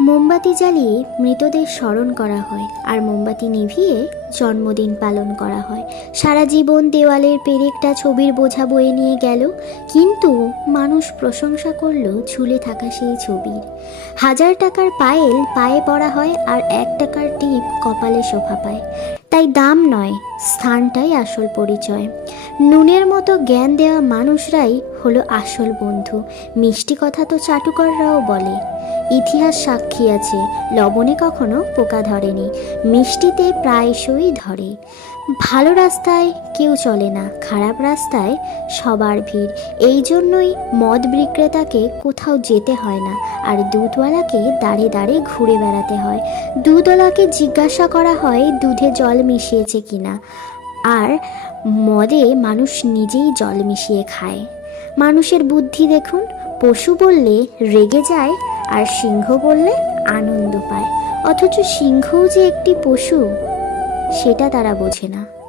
মোমবাতি জ্বালিয়ে মৃতদের স্মরণ করা হয় আর মোমবাতি নিভিয়ে জন্মদিন পালন করা হয়। সারা জীবন দেওয়ালের পেরেকটা ছবির বোঝা বয়ে নিয়ে গেল, কিন্তু মানুষ প্রশংসা করল ঝুলে থাকা সেই ছবির। হাজার টাকার পায়েল পায়ে পড়া হয় আর এক টাকার টিপ কপালে শোভা পায়। তাই দাম নয়, স্থানটাই আসল পরিচয়। নুনের মতো জ্ঞান দেওয়া মানুষরাই হলো আসল বন্ধু। মিষ্টি কথা তো চাটুকররাও বলে। ইতিহাস সাক্ষী আছে। লবণে কখনো পোকা ধরেনি। মিষ্টিতে প্রায়শই ধরে। ভালো রাস্তায় কেউ চলে না, খারাপ রাস্তায় সবার ভিড়। এই জন্যই মদ বিক্রেতাকে কোথাও যেতে হয় না, আর দুধওয়ালাকে দাঁড়ে দাঁড়ে ঘুরে বেড়াতে হয়। দুধওয়ালাকে জিজ্ঞাসা করা হয়, দুধে জল মিশিয়েছে কিনা? আর মদে মানুষ নিজেই জল মিশিয়ে খায়। মানুষের বুদ্ধি দেখুন, পশু বললে রেগে যায় আর সিংহ বললে আনন্দ পায়। অথচ সিংহও যে একটি পশু সেটা তারা বোঝে না।